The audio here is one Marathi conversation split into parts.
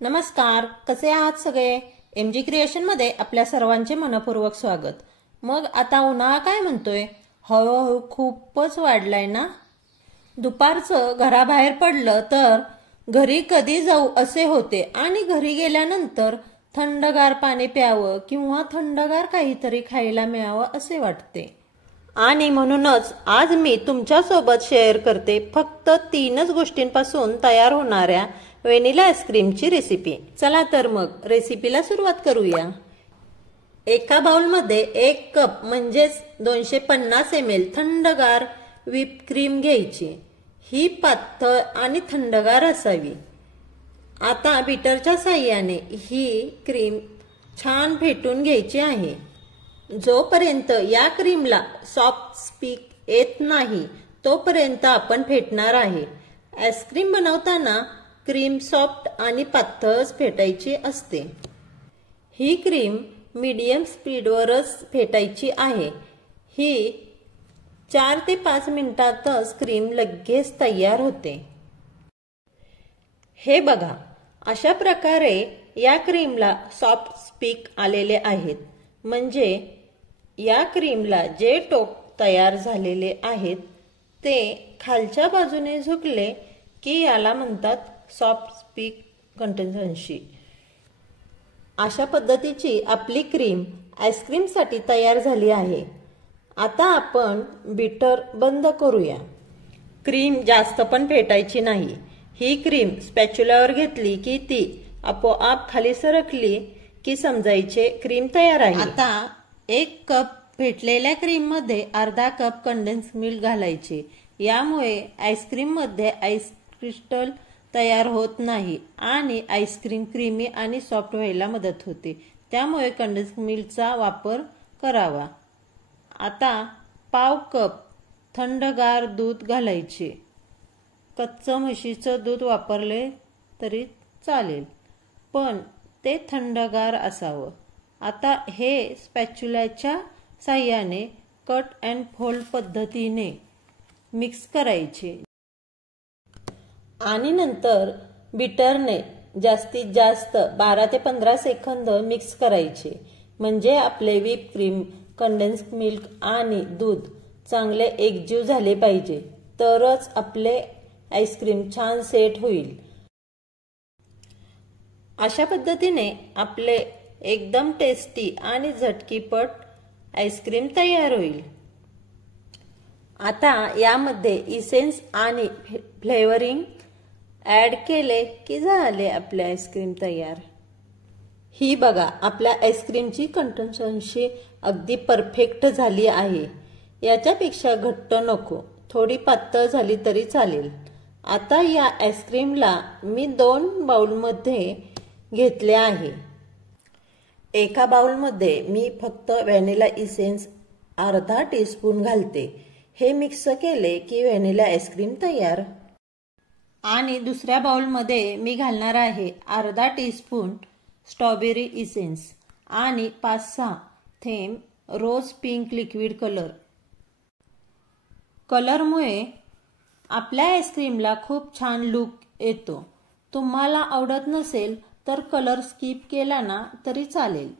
नमस्कार, कसे आहात सगळे? MG क्रिएशनमध्ये आपल्या सर्वांचे मनपूर्वक स्वागत. मग आता उन्हाळा काय म्हणतोय? हळूहळू खूपच वाढलाय ना? दुपारचं घराबाहेर पडलं तर घरी कधी जाऊ असे होते आणि घरी गेल्यानंतर थंडगार पाणी प्यावं किंवा थंडगार काहीतरी खायला मिळावं असे वाटते. आणि म्हणूनच आज मी तुमच्यासोबत शेअर करते फक्त 3च गोष्टींपासून तयार होणाऱ्या व्हॅनिला आईस्क्रीमची रेसिपी. चला तर मग रेसिपीला सुरुवात करूया. एका बाउलमध्ये 1 कप म्हणजेच 250 ml थंडगार व्हिप क्रीम घ्यायची. ही पातळ आणि थंडगार असावी. आता बीटरच्या साहाय्याने ही क्रीम छान फेटून घ्यायची आहे. जोपर्यंत या क्रीमला सॉफ्ट स्पीक येत नाही तोपर्यंत आपण फेटणार आहे. आईस्क्रीम बनवताना क्रीम सॉफ्ट आणि पातळच फेटायची असते. ही क्रीम मीडियम स्पीडवरच फेटायची आहे. ही 4 ते 5 मिनिटातच क्रीम लगेच तयार होते. हे बघा, अशा प्रकारे या क्रीमला सॉफ्ट स्पीक आलेले आहेत. म्हणजे या क्रीमला जे टोक तयार झालेले आहेत ते खालच्या बाजूने झुकले की याला म्हणतात सॉफ्ट स्पीक कन्सिस्टन्सी. अशा पद्धतीची आपली क्रीम आईस्क्रीमसाठी तयार झाली आहे. आता आपण बीटर बंद करूया. क्रीम जास्त पण फेटायची नाही. ही क्रीम स्पॅच्युलावर घेतली की ती आपोआप खाली सरकली की समजायचे क्रीम तयार आहे. आता 1 कप फेटलेल्या क्रीममध्ये अर्धा कप कंडेन्स मिल्क घालायचे. यामुळे आईस्क्रीममध्ये आईस क्रिस्टल तयार होत नाही आणि आईस्क्रीम क्रीमी आणि सॉफ्ट व्हायला मदत होते. त्यामुळे कंडेन्स मिल्कचा वापर करावा. आता पाव कप थंडगार दूध घालायचे. कच्चं म्हशीचं दूध वापरले तरी चालेल, पण ते थंडगार असावं. आता हे स्पॅच्युलाच्या साहाय्याने कट अँड फोल्ड पद्धतीने मिक्स करायचे आणि नंतर बीटरने जास्तीत जास्त 12 ते 15 सेकंद मिक्स करायचे. म्हणजे आपले व्हिप क्रीम, कंडेन्स मिल्क आणि दूध चांगले एकजीव झाले पाहिजे. तरच आपले आईस्क्रीम छान सेट होईल. अशा पद्धतीने आपले एकदम टेस्टी आणि झटकीपट आईस्क्रीम तयार होईल. आता यामध्ये इसेन्स आणि फ्लेवरिंग ॲड केले की झाले आपले आईस्क्रीम तयार. ही बघा, आपल्या आईस्क्रीमची कन्सिस्टन्सी अगदी परफेक्ट झाली आहे. याच्यापेक्षा घट्ट नको, थोडी पातळ झाली तरी चालेल. आता या आईस्क्रीमला मी 2 बाउलमध्ये घेतले आहे. एका बाउलमध्ये मी फक्त व्हॅनिला इसेन्स अर्धा टीस्पून घालते. हे मिक्स केले की व्हॅनिला आईस्क्रीम तयार. आणि दुसऱ्या बाउलमध्ये मी घालणार आहे अर्धा टीस्पून स्ट्रॉबेरी इसेन्स आणि 5-6 थेंब रोज पिंक लिक्विड कलर. कलरमुळे आपल्या आईस्क्रीमला खूप छान लुक येतो. तुम्हाला आवडत नसेल तर कलर स्किप केला ना तरी चालेल.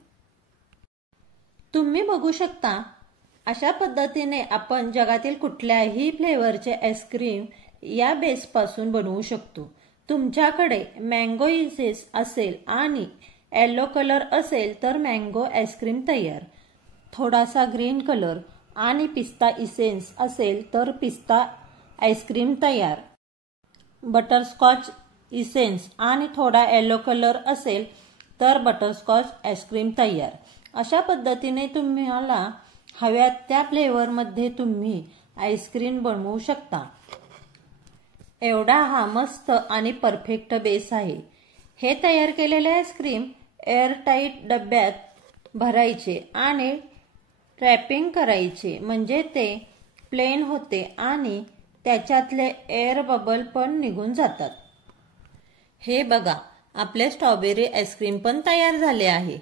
तुम्ही बघू शकता, अशा पद्धतीने आपण जगातील कुठल्याही फ्लेवरचे आईस्क्रीम या बेसपासून बनवू शकतो. तुमच्याकडे मँगो इसेन्स असेल आणि येलो कलर असेल तर मँगो आईस्क्रीम तयार. थोडासा ग्रीन कलर आणि पिस्ता इसेन्स असेल तर पिस्ता आईस्क्रीम तयार. बटरस्कॉच इसेन्स आणि थोडा येलो कलर असेल तर बटरस्कॉच आईस्क्रीम तयार. अशा पद्धतीने तुम्हाला हव्या त्या फ्लेवरमध्ये तुम्ही आईस्क्रीम बनवू शकता. एवढा हा मस्त आणि परफेक्ट बेस आहे. हे तयार केलेले आईस्क्रीम एअरटाईट डब्यात भरायचे आणि रॅपिंग करायचे. म्हणजे ते प्लेन होते आणि त्याच्यातले एअर बबल पण निघून जातात. हे बघा, आपले स्ट्रॉबेरी आईस्क्रीम पण तयार झाले आहे.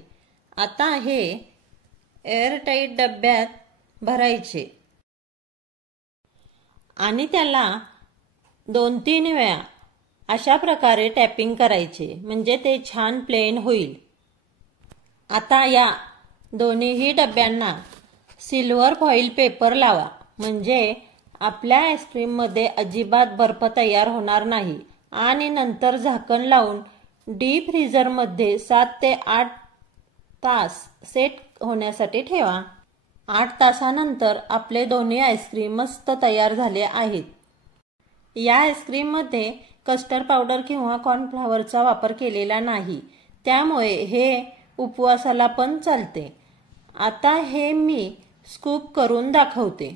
आता हे एअरटाईट डब्यात भरायचे आणि त्याला 2-3 वेळा अशा प्रकारे टॅपिंग करायचे म्हणजे ते छान प्लेन होईल। आता या दोन्हीही डब्यांना सिल्वर फॉइल पेपर लावा म्हणजे आपल्या आईस्क्रीममध्ये अजिबात बर्फ तयार होणार नाही आणि नंतर झाकण लावून डीप फ्रीझरमध्ये 7 ते 8 तास सेट होण्यासाठी ठेवा। 8 तासानंतर आपले दोन्ही आईस्क्रीम मस्त तयार झाले आहेत। या आईस्क्रीममध्ये कस्टर्ड पावडर किंवा कॉर्नफ्लॉवरचा वापर केलेला नाही, त्यामुळे हे उपवासाला पण चालते। आता हे मी स्कूप करून दाखवते।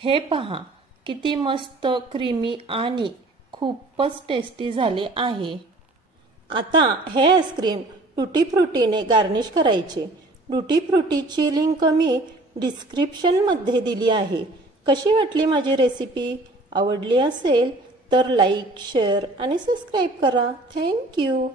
हे पहा किती मस्त क्रीमी आणि खूपच टेस्टी झाले आहे। आता हे आईस्क्रीम टुटी फ्रुटीने गार्निश करायचे। टुटी फ्रुटीची लिंक मी डिस्क्रिप्शनमध्ये दिली आहे। कशी वाटली माझी रेसिपी? आवडली असेल तर लाईक, शेअर आणि सबस्क्राईब करा। थँक्यू।